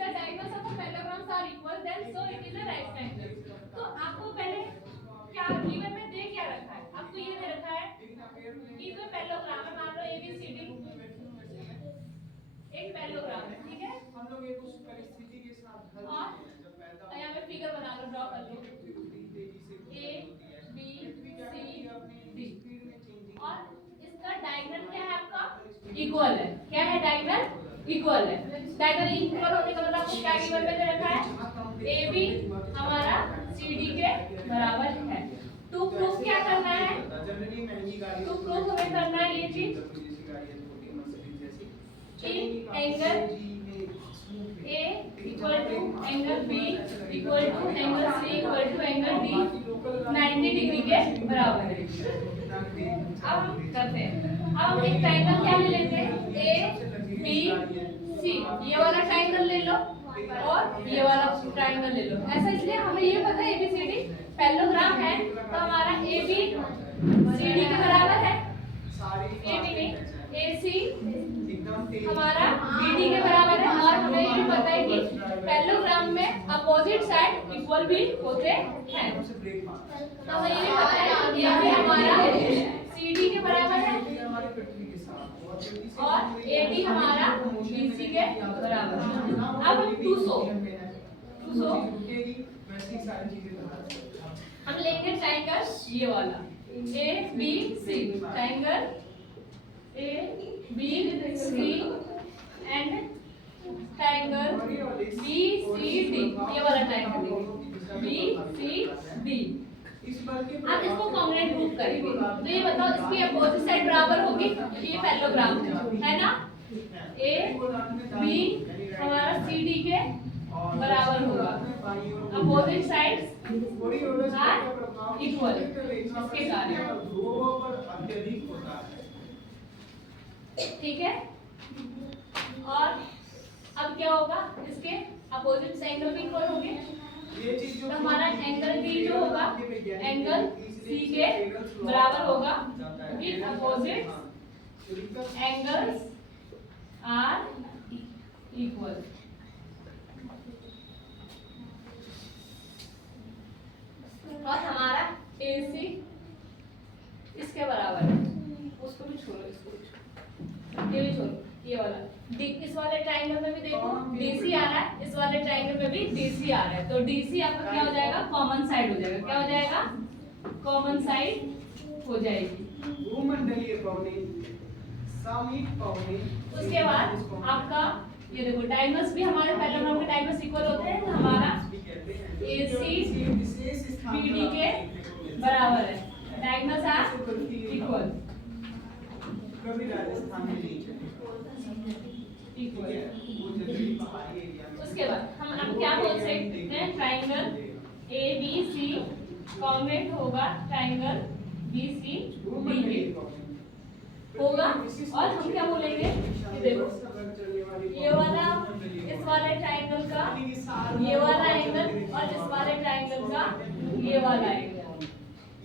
the diagonals of the parallelograms are equal then so it is a right triangle। तो आपको पहले क्या given में दे क्या रखा है, आपको ये दे रखा है कि कोई पैरेललोग्राम है, मान लो ABCD एक पैरेललोग्राम है, ठीक है। हम लोग एक उस परिस्थिति के साथ हल और जब पैदा यहाँ पे फिगर बना लो, ड्रॉ कर लो A B C D और इसका डायगोनल क्या है आपका इक्वल है। क्या है डायगोनल इक्वल है। डायगोनल इक्वल होने का मतलब आपको क्या गिवन में दे रखा है AB हमारा CD के बराबर है। टू प्रूफ क्या करना है, टू प्रूफ हमें करना है ये चीज कि angle A equal to angle B equal to angle C equal to angle D 90 degree के बराबर है। अब हम करते हैं, अब हम एक ट्रायंगल क्या ले लेते हैं A B C, ये वाला ट्रायंगल ले लो और ये वाला ट्रायंगल ले लो। ऐसा इसलिए हमें ये पता है ABCD पैरेललोग्राम है तो हमारा AB CD के बराबर है, AB नहीं AC हमारा BD के बराबर है। और हमें ये भी पता है कि पैरेललोग्राम में अपोजिट साइड इक्वल भी होते हैं। तो हमें ये भी पता है कि AB हमारा CD के बराबर है और AD हमारा BC के बराबर है। अब 200 हम लेंगे ट्रायंगल ये वाला ABC, triangle ABC and triangle BCD, ये वाला ट्रायंगल BCD। अब इसको कॉन्ग्रुएंट प्रूफ करेंगे तो ये बताओ इसकी अपोजिट साइड बराबर होगी क्योंकि ये पैरेललोग्राम है ना। AB हमारा CD के बराबर होगा, अपोजिट साइड्स आर इक्वल इसके कारण, ठीक है। और अब क्या होगा इसके अपोजिट एंगल भी इक्वल होंगे तो हमारा एंगल D जो होगा एंगल C के बराबर होगा with opposite angles are equal. और हमारा AC इसके बराबर है, उसको भी छोड़ो, इसको भी छोड़ो, ये भी छोड़ो, ये वाला इस वाले ट्रायंगल में भी देखो DC आ रहा है, इस वाले ट्रायंगल में भी DC आ रहा है तो DC आपका क्या हो जाएगा कॉमन साइड हो जाएगा। क्या हो जाएगा कॉमन साइड हो जाएगी। उसके बाद आपका ये देखो डायगोनल्स भी हमारे पैरेललोग्राम के डायगोनल्स इक्वल होते हैं तो हमारा AC BD के बराबर है, डायगोनल्स आर इक्वल। उसके बाद हम अब क्या बोल सकते हैं ट्रायंगल ABC कॉन्ग्रुएंट होगा ट्रायंगल BCD होगा। और हम क्या बोलेंगे कि देखो ये वाला इस वाले ट्रायंगल का ये वाला एंगल और इस वाले ट्रायंगल का ये वाला एंगल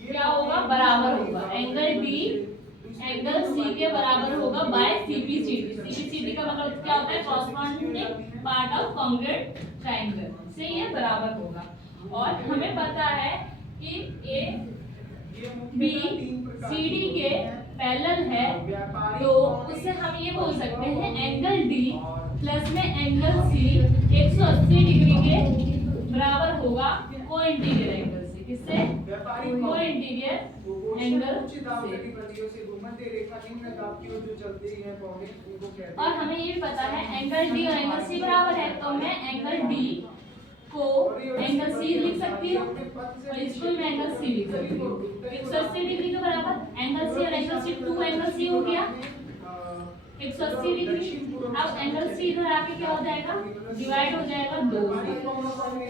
क्या होगा बराबर होगा, एंगल D एंगल C के बराबर होगा बाय CPCD। CPCD का मतलब क्या होता है corresponding part of congruent triangle से ये बराबर होगा। और हमें पता है कि ABCD के पैरेलल है तो उससे हम ये बोल सकते हैं एंगल D प्लस में एंगल C 180 डिग्री के बराबर होगा को इंटीरियर एंगल से। किससे को इंटीरियर एंगल से। और हमें ये भी पता है एंगल D और एंगल C बराबर है तो मैं एंगल D को एंगल C लिख सकती हूँ और इसको मैं एंगल C लिख सकती हूँ 180 डिग्री के बराबर। एंगल C और एंगल C 2 एंगल C हो गया 180 डिग्री। अब एंगल C इधर आके क्या हो जाएगा डिवाइड हो जाएगा 2 से,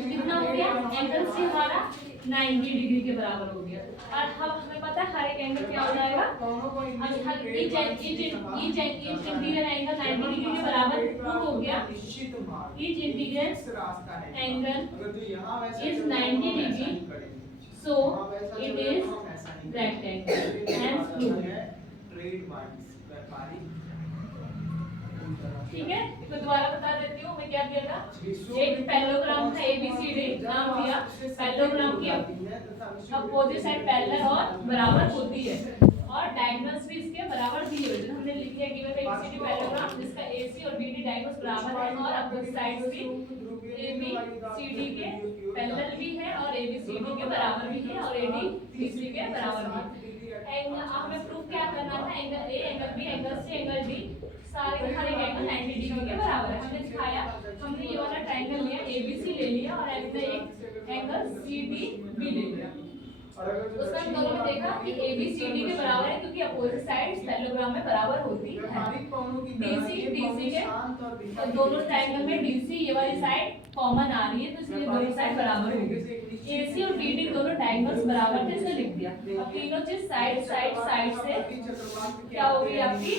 कितना हो गया एंगल C हमारा 90 डिग्री के बराबर हो गया। और अब हमें पता है हर एक एंगल क्या हो जाएगा, अब ईच इंटीरियर एंगल 90 डिग्री के बराबर प्रूव हो गया। Each interior angle is 90 degree so it is rectangle and prove. ठीक है तो दोबारा बता देती हूँ क्यों मैं क्या दिया था, एक पैरेललोग्राम था ABCD नाम दिया, पैरेललोग्राम की अपोजिट साइड पैरेलल और बराबर होती है और डायगोनल्स भी इसके बराबर दिए हुए हैं। हमने लिख दिया गिवन ABCD पैरेललोग्राम जिसका AC और BD डायगोनल्स बराबर है और अपोजिट साइड्स भी ABCD के पैरेलल भी है और ABCD के बराबर भी है और AD BC के बराबर भी है। हमें प्रूफ क्या करना था, angle A, angle B, angle C, angle D सारे हर एक एंगल 90 डिग्री के बराबर है। हमने दिखाया, हमने ये वाला ट्रायंगल लिया ABC ले लिया और हमने एक एंगल CDB ले लिया। उसका हम दोनों में देखा कि ABCD के बराबर है क्योंकि अपोजिट साइड्स पैरेललोग्राम में बराबर होती है। DC के और दोनों ट्रायंगल में DC ये वाली साइड कॉमन आ रही है तो इसलिए दोनों साइड बराबर होगी। AC और BD दोनों डायगोनल्स बराबर थे इसलिए लिख दिया। अब तीनों चीज साइड से क्या हो गई आपकी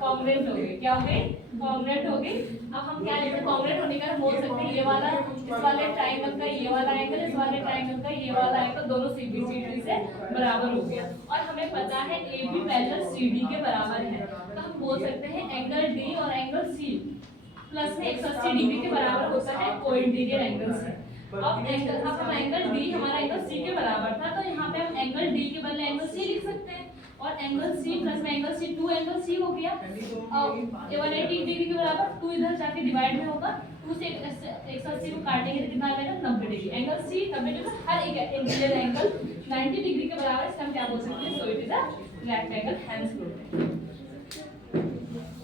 कॉन्ग्रुएंट हो गई। क्या हो गई, कॉन्ग्रुएंट हो गई। अब हम क्या लिखते हैं, कॉन्ग्रुएंट होने का बोल सकते हैं ये वाला इस वाले ट्रायंगल का ये वाला एंगल, इस वाले ट्रायंगल का ये वाला एंगल दोनों CBCD से बराबर हो गया और हमें पता है AB पैरेलल CD के बराबर है तो हम बोल सकते हैं एंगल D और एंगल C प्लस में 180 डिग्री के बराबर होता है कोइंटीग्रेट एंगल से। अब हम एंगल D हमारा एंगल C के बराबर था तो यहाँ पे हम एंगल D के बदले एंगल C लिख सकते हैं और एंगल C प्लस में एंगल C 2 एंगल C हो गया। अब 180 डिग्री के बराबर 2 इधर जाके डिवाइड में होगा, 2 से 180 को काटेंगे तो कितना आएगा 90 डिग्री। एंगल C 90 डिग्री हर एक इंटीरियर एंगल 90 डिग्री के बराबर है, इसका हम क्या बोल सकते हैं, so it is a rectangle, hence proof.